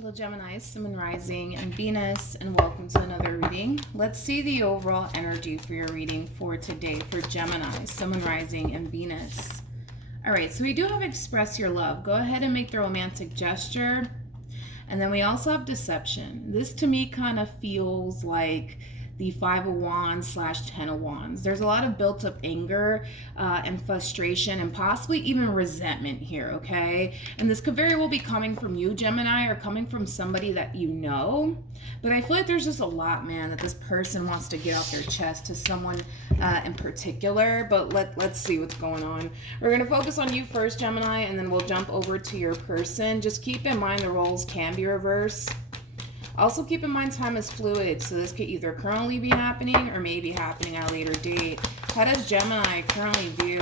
Hello Gemini, Sun Rising and Venus, and welcome to another reading. Let's see the overall energy for your reading for today for Gemini, Sun Rising and Venus. All right, so we do have express your love. Go ahead and make the romantic gesture. And then we also have deception. This to me kind of feels like the Five of Wands / Ten of Wands. There's a lot of built up anger and frustration and possibly even resentment here, okay? And this could very well be coming from you, Gemini, or coming from somebody that you know. But I feel like there's just a lot, man, that this person wants to get off their chest to someone in particular. But let's see what's going on. We're going to focus on you first, Gemini, and then we'll jump over to your person. Just keep in mind the roles can be reversed. Also keep in mind time is fluid, so this could either currently be happening or maybe happening at a later date. How does Gemini currently view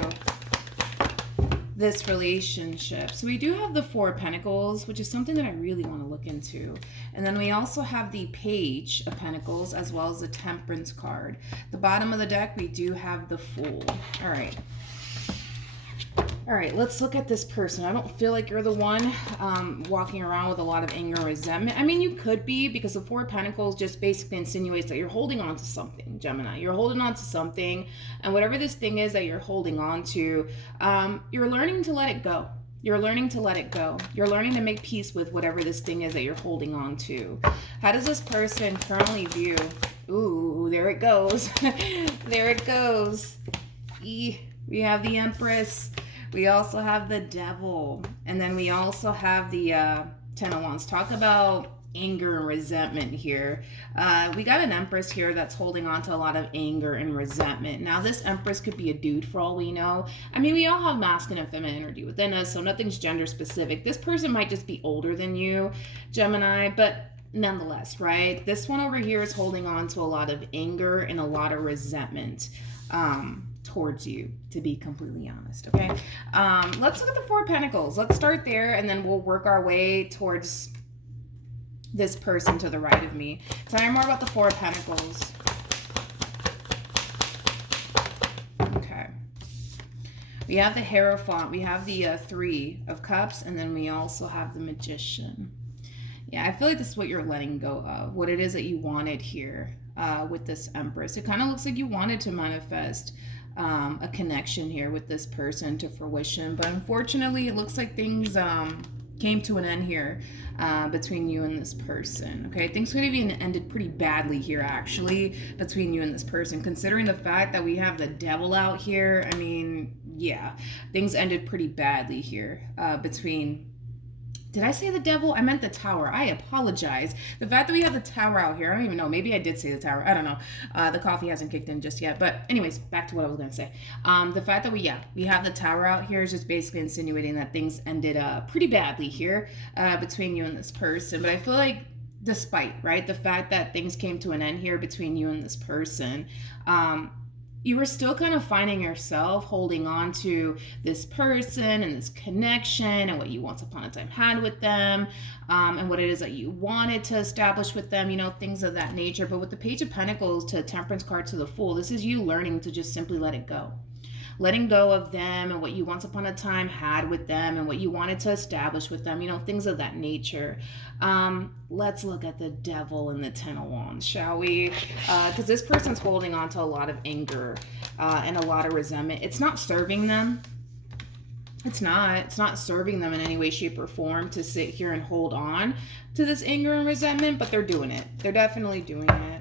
this relationship? So we do have the Four of Pentacles, which is something that I really want to look into. And then we also have the Page of Pentacles as well as the Temperance card. The bottom of the deck, we do have the Fool. All right. All right, let's look at this person. I don't feel like you're the one walking around with a lot of anger and resentment. I mean, you could be, because the Four of Pentacles just basically insinuates that you're holding on to something, Gemini. You're holding on to something, and whatever this thing is that you're holding on to, you're learning to let it go. You're learning to let it go. You're learning to make peace with whatever this thing is that you're holding on to. How does this person currently view? Ooh, there it goes. There it goes. We have the Empress. We also have the Devil. And then we also have the Ten of Wands. Talk about anger and resentment here. We got an Empress here that's holding on to a lot of anger and resentment. Now, this Empress could be a dude for all we know. I mean, we all have masculine and feminine energy within us, so nothing's gender specific. This person might just be older than you, Gemini, but nonetheless, right? This one over here is holding on to a lot of anger and a lot of resentment towards you, to be completely honest, okay? Let's look at the Four of Pentacles. Let's start there, and then we'll work our way towards this person to the right of me. Tell me more about the Four of Pentacles. Okay. We have the Hierophant. We have the Three of Cups, and then we also have the Magician. Yeah, I feel like this is what you're letting go of, what it is that you wanted here with this Empress. It kind of looks like you wanted to manifest a connection here with this person to fruition, but unfortunately it looks like things came to an end here between you and this person. Okay, things could have even ended pretty badly here actually between you and this person, considering the fact that we have the Devil out here. I mean, yeah, things ended pretty badly here between. Did I say the Devil? I meant the Tower. I apologize. The fact that we have the Tower out here, I don't even know. Maybe I did say the Tower. I don't know. The coffee hasn't kicked in just yet. But anyways, back to what I was going to say. The fact that we have the Tower out here is just basically insinuating that things ended pretty badly here between you and this person. But I feel like despite, right, the fact that things came to an end here between you and this person, you were still kind of finding yourself holding on to this person and this connection and what you once upon a time had with them, and what it is that you wanted to establish with them, you know, things of that nature. But with the Page of Pentacles to Temperance card to the Fool, this is you learning to just simply let it go. Letting go of them and what you once upon a time had with them and what you wanted to establish with them, you know, things of that nature. Let's look at the Devil and the Ten of Wands, shall we? Because this person's holding on to a lot of anger and a lot of resentment. It's not serving them. It's not serving them in any way, shape, or form to sit here and hold on to this anger and resentment, but they're doing it. They're definitely doing it.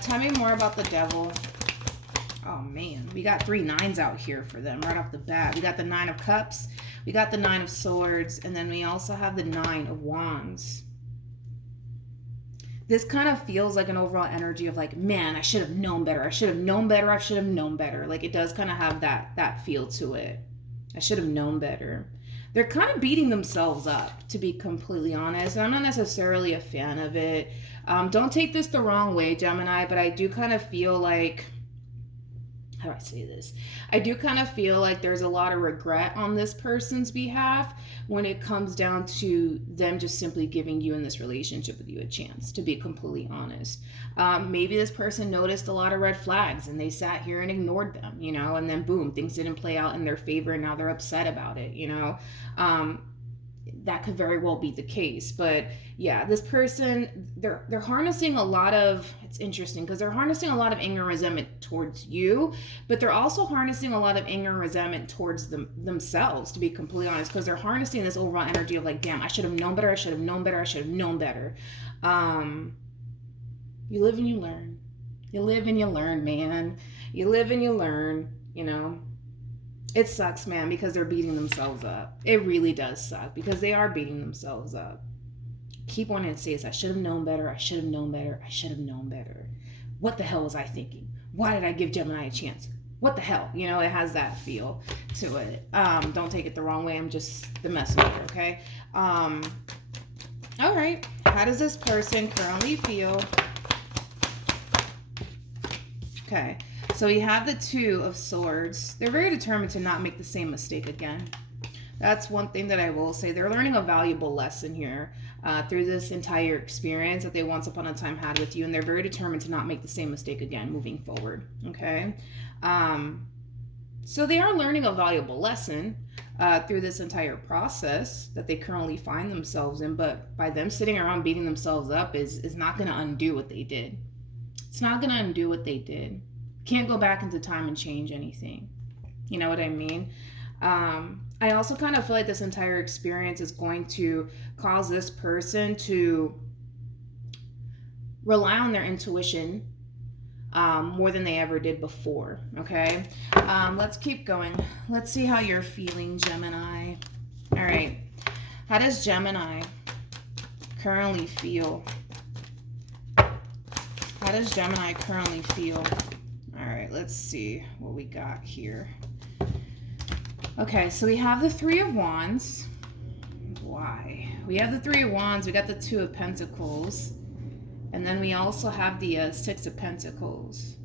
Tell me more about the Devil. Oh man, we got 3 nines out here for them right off the bat. We got the Nine of Cups, we got the Nine of Swords, and then we also have the Nine of Wands. This kind of feels like an overall energy of like, man, I should have known better. I should have known better. I should have known better. Like it does kind of have that feel to it. I should have known better. They're kind of beating themselves up, to be completely honest. I'm not necessarily a fan of it. Don't take this the wrong way, Gemini, but I do kind of feel like, how do I say this? I do kind of feel like there's a lot of regret on this person's behalf when it comes down to them just simply giving you in this relationship with you a chance, to be completely honest. Maybe this person noticed a lot of red flags and they sat here and ignored them, you know, and then boom, things didn't play out in their favor and now they're upset about it, you know. that could very well be the case. But yeah, this person, they're harnessing a lot of, it's interesting because they're harnessing a lot of anger and resentment towards you, but they're also harnessing a lot of anger and resentment towards themselves, to be completely honest, because they're harnessing this overall energy of like, damn, I should have known better, I should have known better, I should have known better. You live and you learn. You live and you learn, man. You live and you learn, you know. It sucks, man, because they're beating themselves up. It really does suck because they are beating themselves up. Keep wanting to say this, I should have known better, I should have known better, I should have known better. What the hell was I thinking? Why did I give Gemini a chance? What the hell? You know, it has that feel to it. Don't take it the wrong way. I'm just the messenger, okay? All right. How does this person currently feel? Okay. So we have the Two of Swords. They're very determined to not make the same mistake again. That's one thing that I will say. They're learning a valuable lesson here through this entire experience that they once upon a time had with you. And they're very determined to not make the same mistake again moving forward. Okay. So they are learning a valuable lesson through this entire process that they currently find themselves in. But by them sitting around beating themselves up is not going to undo what they did. It's not going to undo what they did. Can't go back into time and change anything. You know what I mean? I also kind of feel like this entire experience is going to cause this person to rely on their intuition more than they ever did before. Okay? Let's keep going. Let's see how you're feeling, Gemini. All right. How does Gemini currently feel? How does Gemini currently feel? All right, let's see what we got here. Okay, so we have the Three of Wands. Why? We have the Three of Wands. We got the Two of Pentacles. And then we also have the Six of Pentacles.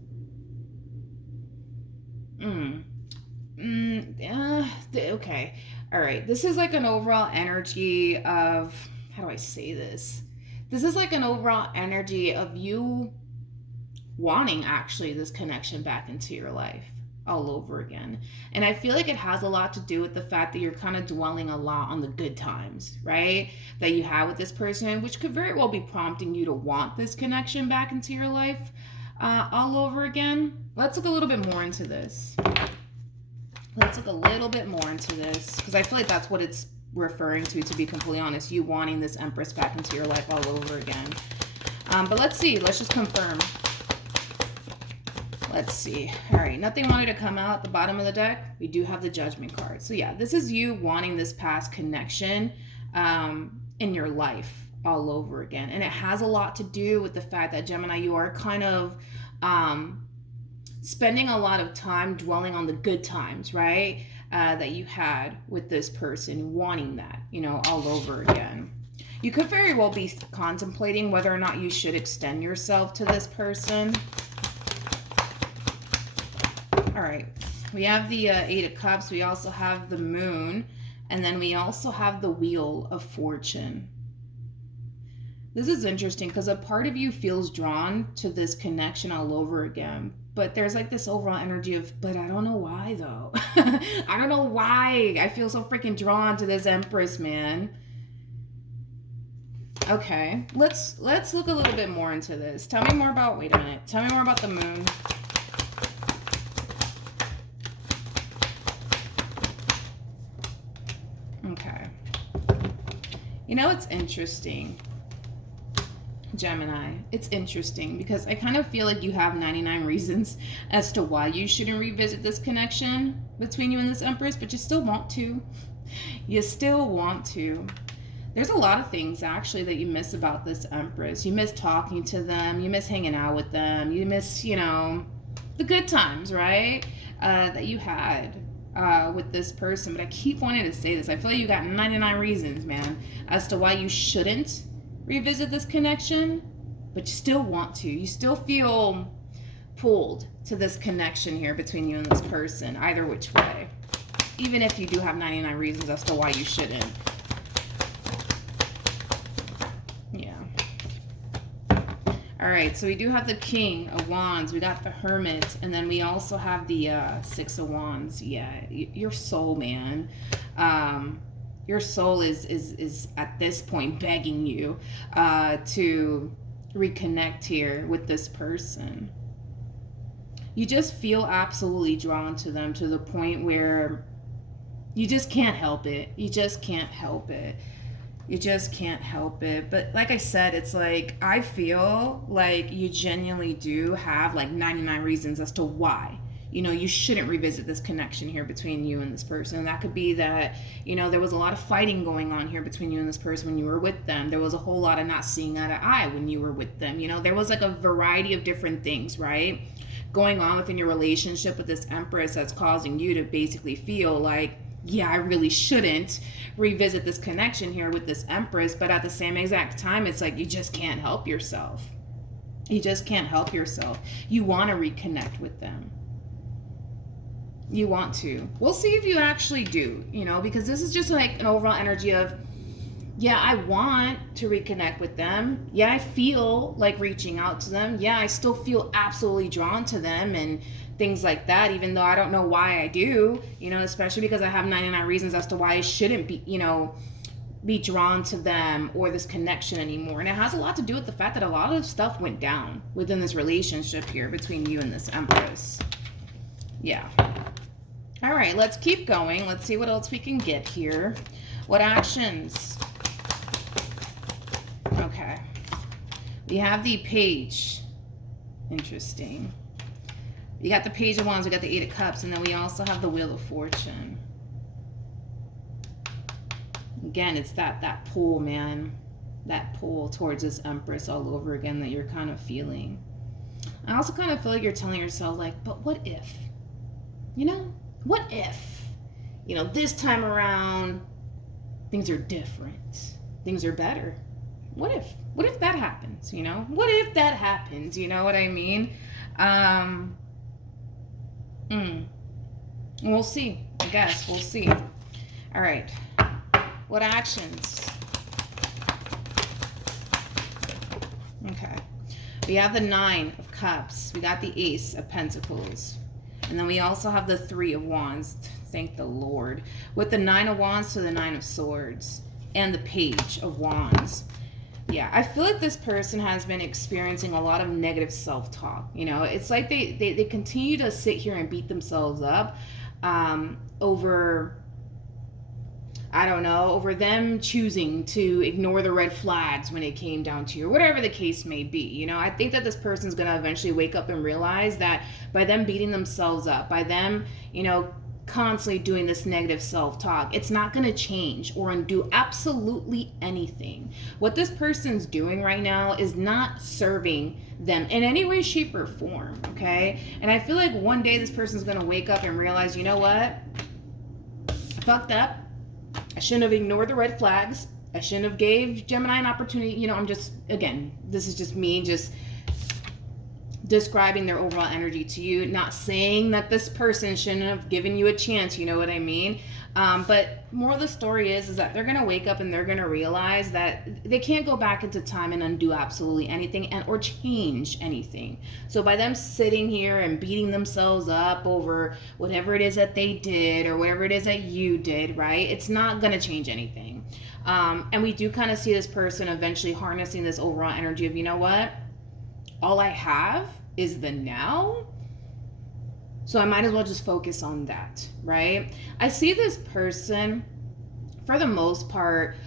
Okay. All right. This is like an overall energy of, how do I say this? This is like an overall energy of you wanting actually this connection back into your life all over again. And I feel like it has a lot to do with the fact that you're kind of dwelling a lot on the good times, right? That you have with this person, which could very well be prompting you to want this connection back into your life all over again. Let's look a little bit more into this. Let's look a little bit more into this because I feel like that's what it's referring to be completely honest. You wanting this Empress back into your life all over again. But let's see. Let's just confirm. Let's see. All right, nothing wanted to come out at the bottom of the deck. We do have the Judgment card. So yeah, this is you wanting this past connection in your life all over again. And it has a lot to do with the fact that, Gemini, you are kind of spending a lot of time dwelling on the good times, right? That you had with this person, wanting that, you know, all over again. You could very well be contemplating whether or not you should extend yourself to this person. All right, we have the Eight of Cups. We also have the Moon, and then we also have the Wheel of Fortune. This is interesting because a part of you feels drawn to this connection all over again, but there's like this overall energy of, but I don't know why though. I don't know why I feel so freaking drawn to this Empress, man. Okay, let's look a little bit more into this. Tell me more about, wait a minute. Tell me more about the Moon. Okay. You know, it's interesting, Gemini. It's interesting because I kind of feel like you have 99 reasons as to why you shouldn't revisit this connection between you and this Empress, but you still want to. You still want to. There's a lot of things actually that you miss about this Empress. You miss talking to them. You miss hanging out with them. You miss, you know, the good times, right? That you had with this person. But I keep wanting to say this. I feel like you got 99 reasons, man, as to why you shouldn't revisit this connection, but you still want to. You still feel pulled to this connection here between you and this person, either which way. Even if you do have 99 reasons as to why you shouldn't. Yeah. All right, so we do have the King of Wands, we got the Hermit, and then we also have the Six of Wands. Yeah, your soul, man. Your soul is at this point begging you to reconnect here with this person. You just feel absolutely drawn to them to the point where you just can't help it. You just can't help it. You just can't help it. But like I said, it's like I feel like you genuinely do have like 99 reasons as to why you shouldn't revisit this connection here between you and this person. And that could be that, there was a lot of fighting going on here between you and this person when you were with them. There was a whole lot of not seeing eye to eye when you were with them. There was like a variety of different things, right, going on within your relationship with this Empress that's causing you to basically feel like, yeah, I really shouldn't revisit this connection here with this Empress. But at the same exact time, it's like you just can't help yourself. You just can't help yourself. You want to reconnect with them. You want to. We'll see if you actually do, because this is just like an overall energy of, yeah, I want to reconnect with them. Yeah, I feel like reaching out to them. Yeah, I still feel absolutely drawn to them and things like that, even though I don't know why I do, especially because I have 99 reasons as to why I shouldn't be drawn to them or this connection anymore. And it has a lot to do with the fact that a lot of stuff went down within this relationship here between you and this Empress. Yeah. All right, let's keep going. Let's see what else we can get here. What actions? Okay. We have the Page. Interesting. We got the Page of Wands, we got the Eight of Cups, and then we also have the Wheel of Fortune. Again, it's that pull, man. That pull towards this Empress all over again that you're kind of feeling. I also kind of feel like you're telling yourself, like, but what if? What if, this time around, things are different. Things are better. What if that happens, What if that happens, you know what I mean? We'll see, I guess. We'll see. All right. What actions? Okay. We have the Nine of Cups. We got the Ace of Pentacles. And then we also have the Three of Wands. Thank the Lord. With the Nine of Wands to the Nine of Swords. And the Page of Wands. Yeah, I feel like this person has been experiencing a lot of negative self-talk. It's like they continue to sit here and beat themselves up over, I don't know, over them choosing to ignore the red flags when it came down to you, or whatever the case may be. I think that this person's going to eventually wake up and realize that by them beating themselves up, by them, constantly doing this negative self-talk, it's not going to change or undo absolutely anything. What this person's doing right now is not serving them in any way, shape, or form, okay? And I feel like one day this person's going to wake up and realize, you know what? I fucked up. I shouldn't have ignored the red flags. I shouldn't have gave Gemini an opportunity. I'm just, again, this is just me just describing their overall energy to you, not saying that this person shouldn't have given you a chance, you know what I mean? But more of the story is that they're going to wake up and they're going to realize that they can't go back into time and undo absolutely anything or change anything. So by them sitting here and beating themselves up over whatever it is that they did or whatever it is that you did, right? It's not going to change anything. And we do kind of see this person eventually harnessing this overall energy of, you know what? All I have is the now. So I might as well just focus on that, right? I see this person, for the most part,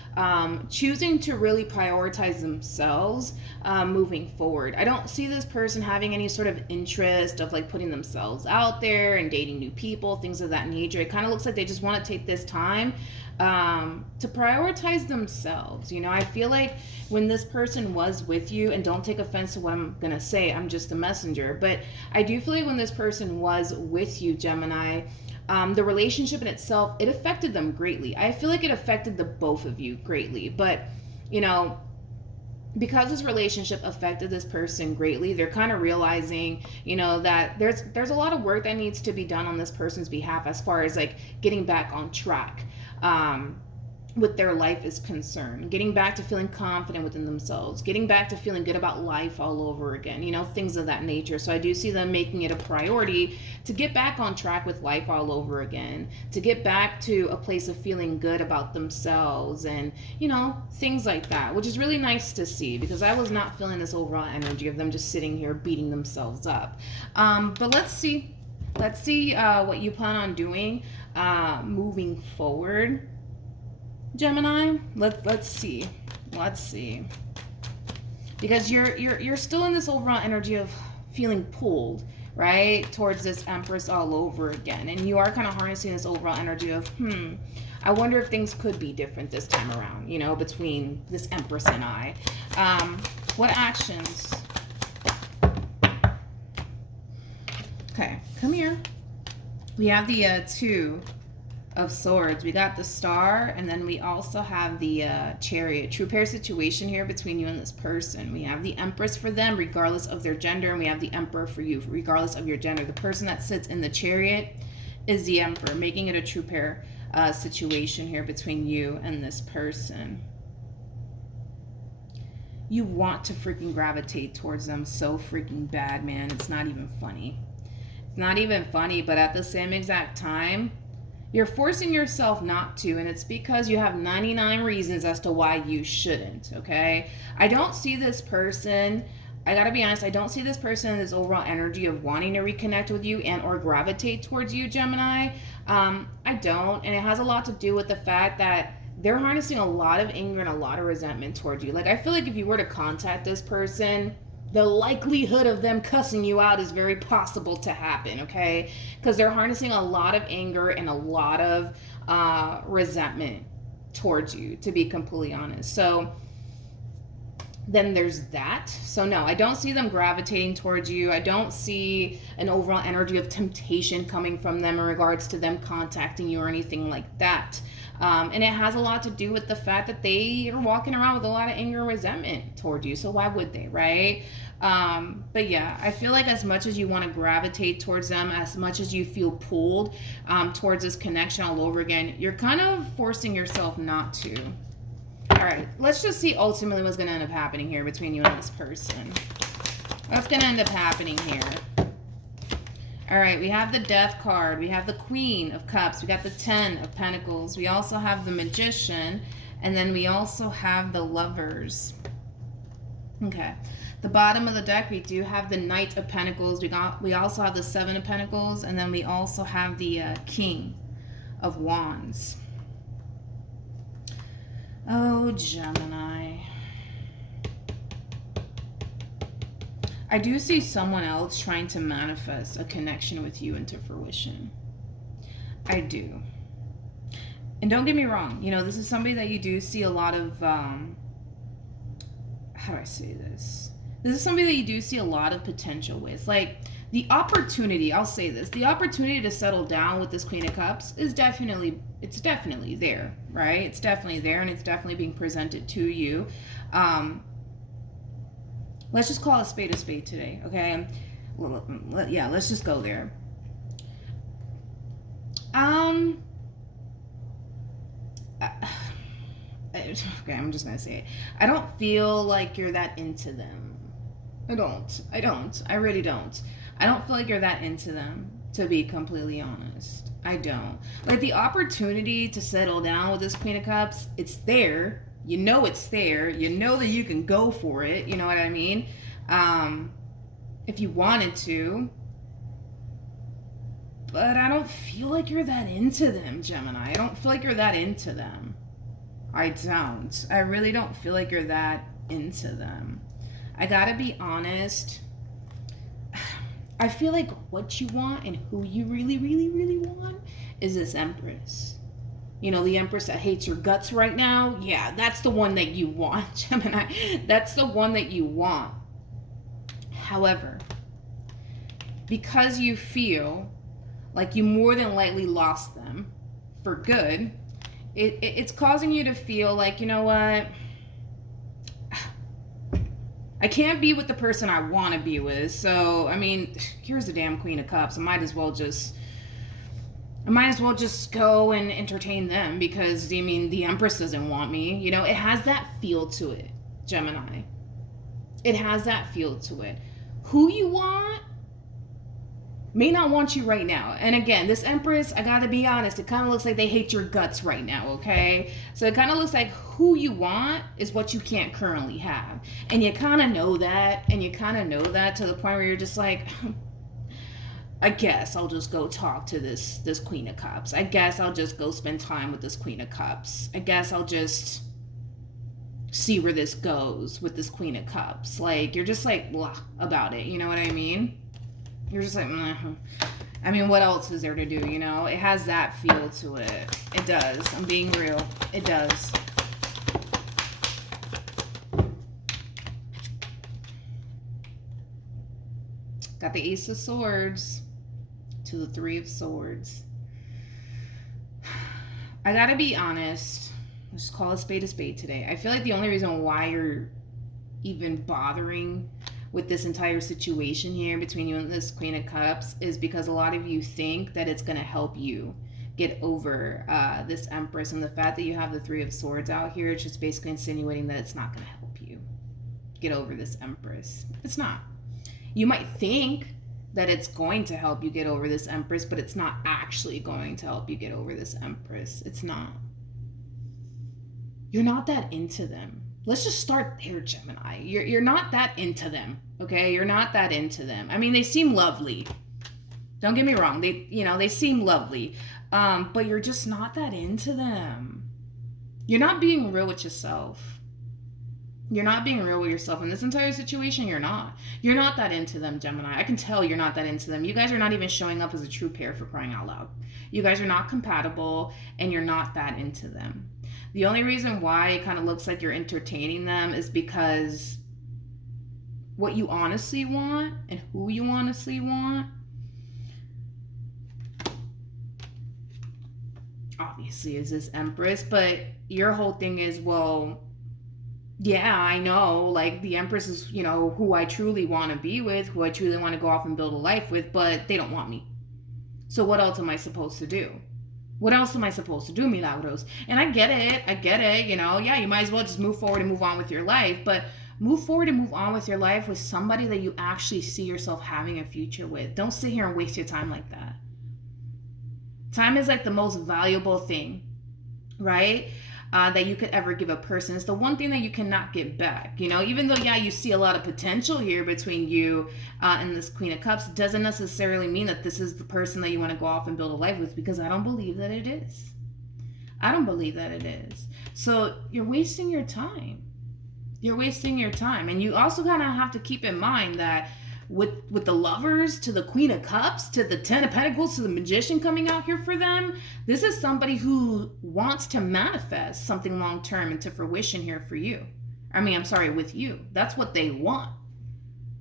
choosing to really prioritize themselves moving forward. I don't see this person having any sort of interest of like putting themselves out there and dating new people, things of that nature. It kind of looks like they just want to take this time to prioritize themselves. I feel like when this person was with you, and don't take offense to what I'm going to say, I'm just a messenger, but I do feel like when this person was with you, Gemini, the relationship in itself, it affected them greatly. I feel like it affected the both of you greatly, but because this relationship affected this person greatly, they're kind of realizing, that there's a lot of work that needs to be done on this person's behalf as far as like getting back on track. with their life is concerned, getting back to feeling confident within themselves, getting back to feeling good about life all over again, you know, things of that nature. So I do see them making it a priority to get back on track with life all over again, to get back to a place of feeling good about themselves and, you know, things like that, which is really nice to see, because I was not feeling this overall energy of them just sitting here beating themselves up. But let's see what you plan on doing moving forward, Gemini. Let's see, because you're still in this overall energy of feeling pulled right towards this Empress all over again, and you are kind of harnessing this overall energy of I wonder if things could be different this time around, you know, between this Empress and I. What actions? Okay, come here. We have the Two of Swords. We got the Star, and then we also have the Chariot. True pair situation here between you and this person. We have the Empress for them, regardless of their gender, and we have the Emperor for you, regardless of your gender. The person that sits in the Chariot is the Emperor, making it a true pair situation here between you and this person. You want to freaking gravitate towards them so freaking bad, man. It's not even funny. It's not even funny, but at the same exact time, you're forcing yourself not to, and it's because you have 99 reasons as to why you shouldn't, okay? I don't see this person, I gotta be honest, I don't see this person in this overall energy of wanting to reconnect with you and or gravitate towards you, Gemini. I don't, and it has a lot to do with the fact that they're harnessing a lot of anger and a lot of resentment towards you. Like, I feel like if you were to contact this person, the likelihood of them cussing you out is very possible to happen, okay? Because they're harnessing a lot of anger and a lot of resentment towards you, to be completely honest. So then there's that. So no, I don't see them gravitating towards you. I don't see an overall energy of temptation coming from them in regards to them contacting you or anything like that. And it has a lot to do with the fact that they are walking around with a lot of anger and resentment toward you. So why would they, right? But yeah, I feel like as much as you want to gravitate towards them, as much as you feel pulled towards this connection all over again, you're kind of forcing yourself not to. All right, let's just see ultimately what's going to end up happening here between you and this person. What's going to end up happening here? All right, we have the Death card. We have the Queen of Cups. We got the 10 of Pentacles. We also have the Magician. And then we also have the Lovers. Okay. The bottom of the deck, we do have the Knight of Pentacles. We also have the 7 of Pentacles. And then we also have the King of Wands. Oh, Gemini. I do see someone else trying to manifest a connection with you into fruition. I do. And don't get me wrong, you know, this is somebody that you do see a lot of, how do I say this? This is somebody that you do see a lot of potential with. Like, the opportunity, I'll say this, the opportunity to settle down with this Queen of Cups is definitely there, right? It's definitely there, and it's definitely being presented to you. Let's just call a spade today, okay? Yeah, let's just go there. Okay, I'm just gonna say it. I don't feel like you're that into them. I don't. I really don't. I don't feel like you're that into them, to be completely honest. I don't. Like, the opportunity to settle down with this Queen of Cups, it's there. You know it's there. You know that you can go for it. You know what I mean? If you wanted to. But I don't feel like you're that into them, Gemini. I don't feel like you're that into them. I don't. I really don't feel like you're that into them. I gotta be honest. I feel like what you want and who you really, really, really want is this Empress. You know, the Empress that hates your guts right now. Yeah, that's the one that you want, Gemini. That's the one that you want. However, because you feel like you more than likely lost them for good, it's causing you to feel like, you know what? I can't be with the person I want to be with. So, I mean, here's the damn Queen of Cups. I might as well just I might as well just go and entertain them because, I mean, the Empress doesn't want me. You know, it has that feel to it, Gemini. It has that feel to it. Who you want may not want you right now. And again, this Empress, I gotta be honest, it kind of looks like they hate your guts right now, okay? So it kind of looks like who you want is what you can't currently have. And you kind of know that, and you kind of know that to the point where you're just like, I guess I'll just go talk to this Queen of Cups. I guess I'll just go spend time with this Queen of Cups. I guess I'll just see where this goes with this Queen of Cups. Like, you're just like, blah about it. You know what I mean? You're just like, I mean, what else is there to do, you know? It has that feel to it. It does. I'm being real. It does. Got the Ace of Swords to the Three of Swords. I gotta be honest. Let's call a spade today. I feel like the only reason why you're even bothering with this entire situation here between you and this Queen of Cups is because a lot of you think that it's gonna help you get over this Empress, and the fact that you have the Three of Swords out here, it's just basically insinuating that it's not gonna help you get over this Empress. It's not. You might think that it's going to help you get over this Empress, but it's not actually going to help you get over this Empress. It's not. You're not that into them. Let's just start there, Gemini. You're not that into them, okay? You're not that into them. I mean, they seem lovely. Don't get me wrong. They seem lovely. But you're just not that into them. You're not being real with yourself. You're not being real with yourself. In this entire situation, you're not. You're not that into them, Gemini. I can tell you're not that into them. You guys are not even showing up as a true pair, for crying out loud. You guys are not compatible, and you're not that into them. The only reason why it kind of looks like you're entertaining them is because what you honestly want and who you honestly want, obviously, is this Empress. But your whole thing is, well, yeah, I know, like, the Empress is, who I truly want to be with, who I truly want to go off and build a life with, but they don't want me. So what else am I supposed to do? What else am I supposed to do, Milagros? And I get it, yeah, you might as well just move forward and move on with your life, but move forward and move on with your life with somebody that you actually see yourself having a future with. Don't sit here and waste your time like that. Time is like the most valuable thing, right? That you could ever give a person. It's the one thing that you cannot get back. Even though, yeah, you see a lot of potential here between you and this Queen of Cups, doesn't necessarily mean that this is the person that you want to go off and build a life with, because I don't believe that it is. I don't believe that it is. So you're wasting your time. You're wasting your time. And you also kind of have to keep in mind that with the Lovers to the Queen of Cups to the Ten of Pentacles to the Magician coming out here for them, this is somebody who wants to manifest something long term into fruition here for you. With you. That's what they want.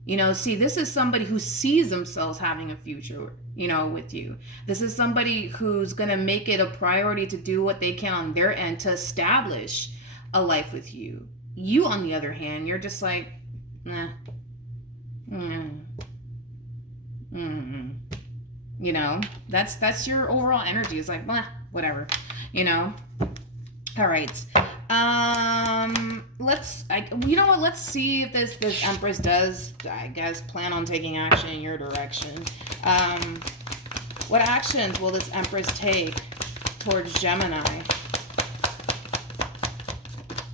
This is somebody who sees themselves having a future, with you. This is somebody who's going to make it a priority to do what they can on their end to establish a life with you. You, on the other hand, you're just like, nah. That's your overall energy. It's like, blah, whatever, all right. Let's see if this Empress does, I guess, plan on taking action in your direction. What actions will this Empress take towards Gemini?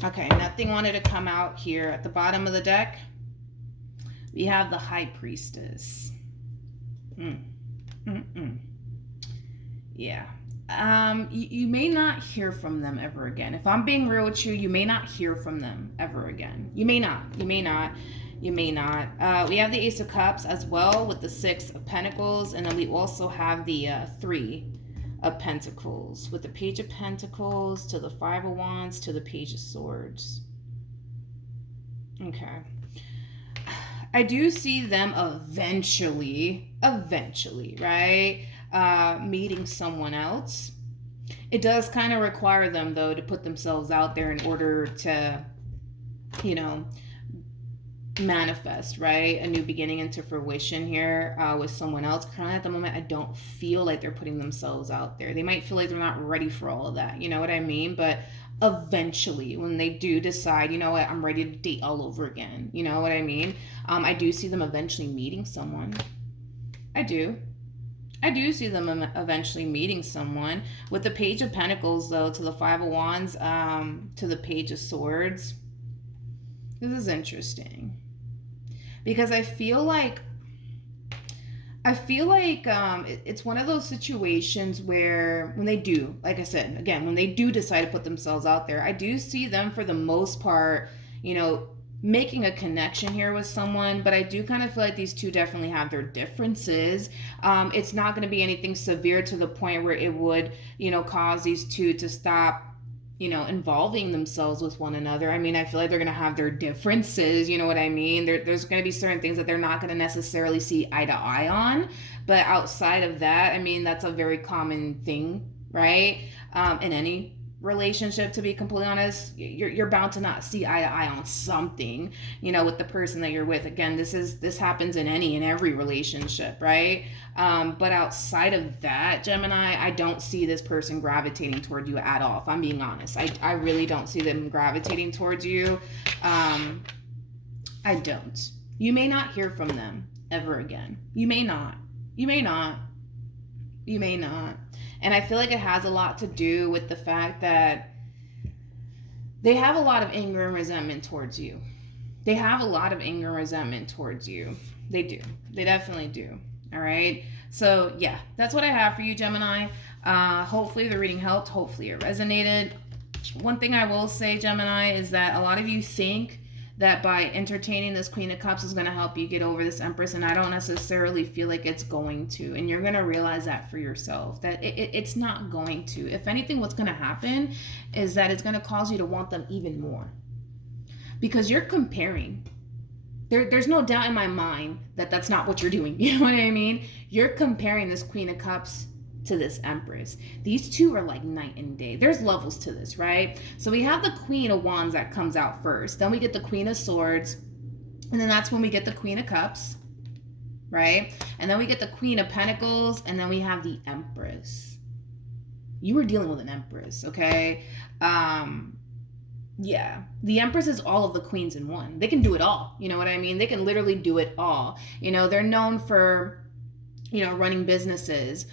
Okay, nothing wanted to come out here. At the bottom of the deck, we have the High Priestess. Yeah. You may not hear from them ever again. If I'm being real with you, you may not hear from them ever again. You may not. We have the Ace of Cups as well with the Six of Pentacles. And then we also have the Three of Pentacles with the Page of Pentacles to the Five of Wands to the Page of Swords. Okay. I do see them eventually, right? Meeting someone else. It does kind of require them, though, to put themselves out there in order to, manifest, right? A new beginning into fruition here with someone else. Currently at the moment, I don't feel like they're putting themselves out there. They might feel like they're not ready for all of that. You know what I mean? But eventually, when they do decide, you know what, I'm ready to date all over again. You know what I mean? I do see them eventually meeting someone. I do. I do see them eventually meeting someone. With the Page of Pentacles, though, to the Five of Wands, to the Page of Swords. This is interesting. Because I feel like it's one of those situations where when they do, like I said, again, when they do decide to put themselves out there, I do see them for the most part, you know, making a connection here with someone, but I do kind of feel like these two definitely have their differences. It's not going to be anything severe to the point where it would, you know, cause these two to stop, you know, involving themselves with one another. I mean, I feel like they're going to have their differences, you know what I mean? There's going to be certain things that they're not going to necessarily see eye to eye on, but outside of that, I mean, that's a very common thing, right? In any relationship, to be completely honest, you're bound to not see eye to eye on something, you know, with the person that you're with. Again, this happens in any and every relationship, right? But outside of that, Gemini, I don't see this person gravitating toward you at all, if I'm being honest. I really don't see them gravitating towards you. I don't. You may not hear from them ever again. You may not. And I feel like it has a lot to do with the fact that they have a lot of anger and resentment towards you. They have a lot of anger and resentment towards you. They do. They definitely do. All right. So yeah, that's what I have for you, Gemini. Hopefully the reading helped. Hopefully it resonated. One thing I will say, Gemini, is that a lot of you think that by entertaining this Queen of Cups is going to help you get over this Empress, and I don't necessarily feel like it's going to. And you're going to realize that for yourself, that it's not going to. If anything, what's going to happen is that it's going to cause you to want them even more, because you're comparing. There's no doubt in my mind that that's not what you're doing. You know what I mean? You're comparing this Queen of Cups to this Empress. These two are like night and day. There's levels to this, right? So we have the Queen of Wands that comes out first. Then we get the Queen of Swords. And then that's when we get the Queen of Cups, right? And then we get the Queen of Pentacles. And then we have the Empress. You were dealing with an Empress, okay? Yeah, the Empress is all of the queens in one. They can do it all. You know what I mean? They can literally do it all. You know, they're known for, you know, running businesses.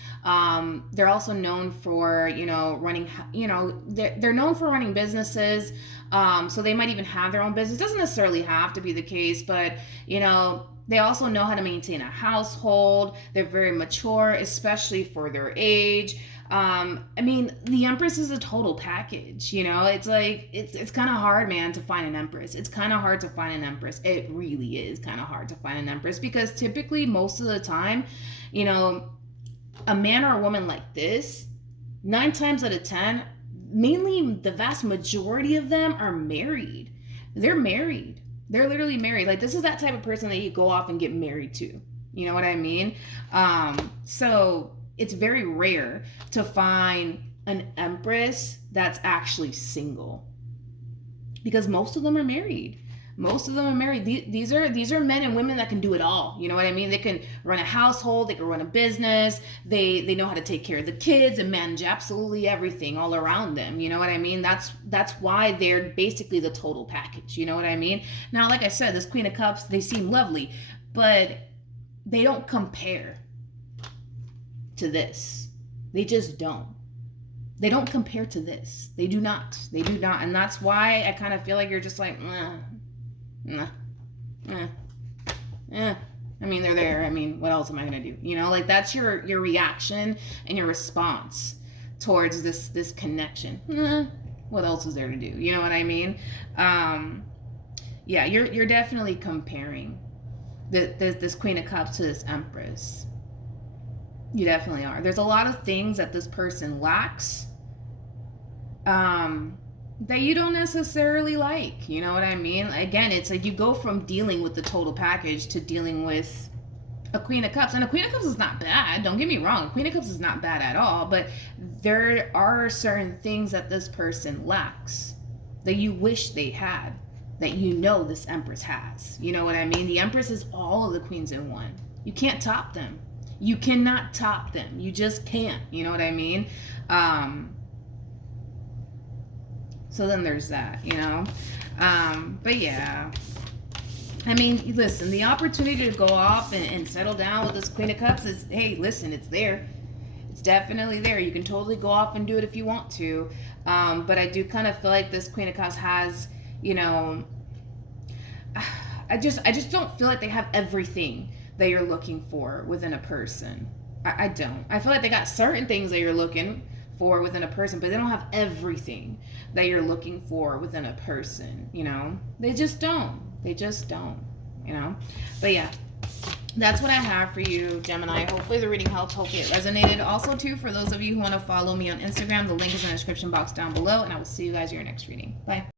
They're also known for, you know, running, you know, they're known for running businesses. So they might even have their own business. Doesn't necessarily have to be the case, but, you know, they also know how to maintain a household. They're very mature, especially for their age. I mean, the Empress is a total package, you know? It's like, it's kind of hard, man, to find an Empress. It's kind of hard to find an Empress. It really is kind of hard to find an Empress, because typically, most of the time, you know, a man or a woman like this, 9 times out of 10, mainly the vast majority of them are married. They're married. They're literally married. Like, this is that type of person that you go off and get married to. You know what I mean? So it's very rare to find an Empress that's actually single, because most of them are married. Most of them are married. These are men and women that can do it all. You know what I mean? They can run a household. They can run a business. They know how to take care of the kids and manage absolutely everything all around them. You know what I mean? That's why they're basically the total package. You know what I mean? Now, like I said, this Queen of Cups, they seem lovely, but they don't compare to this. They just don't. They don't compare to this. They do not. They do not. And that's why I kind of feel like you're just like, I mean, they're there. I mean, what else am I gonna do? You know, like, that's your reaction and your response towards this connection. What else is there to do? You know what I mean? Yeah, you're definitely comparing this Queen of Cups to this Empress. You definitely are. There's a lot of things that this person lacks, that you don't necessarily like. You know what I mean? Again, it's like you go from dealing with the total package to dealing with a Queen of Cups. And a Queen of Cups is not bad. Don't get me wrong. A Queen of Cups is not bad at all. But there are certain things that this person lacks that you wish they had. that you know this Empress has. You know what I mean? The Empress is all of the queens in one. You can't top them. You cannot top them. You just can't. You know what I mean? So then there's that, you know? But yeah. I mean, listen, the opportunity to go off and settle down with this Queen of Cups is, hey, listen, it's there. It's definitely there. You can totally go off and do it if you want to. But I do kind of feel like this Queen of Cups has, you know, I just don't feel like they have everything that you're looking for within a person. I don't. I feel like they got certain things that you're looking for within a person, but they don't have everything that you're looking for within a person, you know? They just don't. They just don't, you know? But yeah, that's what I have for you, Gemini. Hopefully the reading helped. Hopefully it resonated. Also, too, for those of you who want to follow me on Instagram, the link is in the description box down below, and I will see you guys in your next reading. Bye.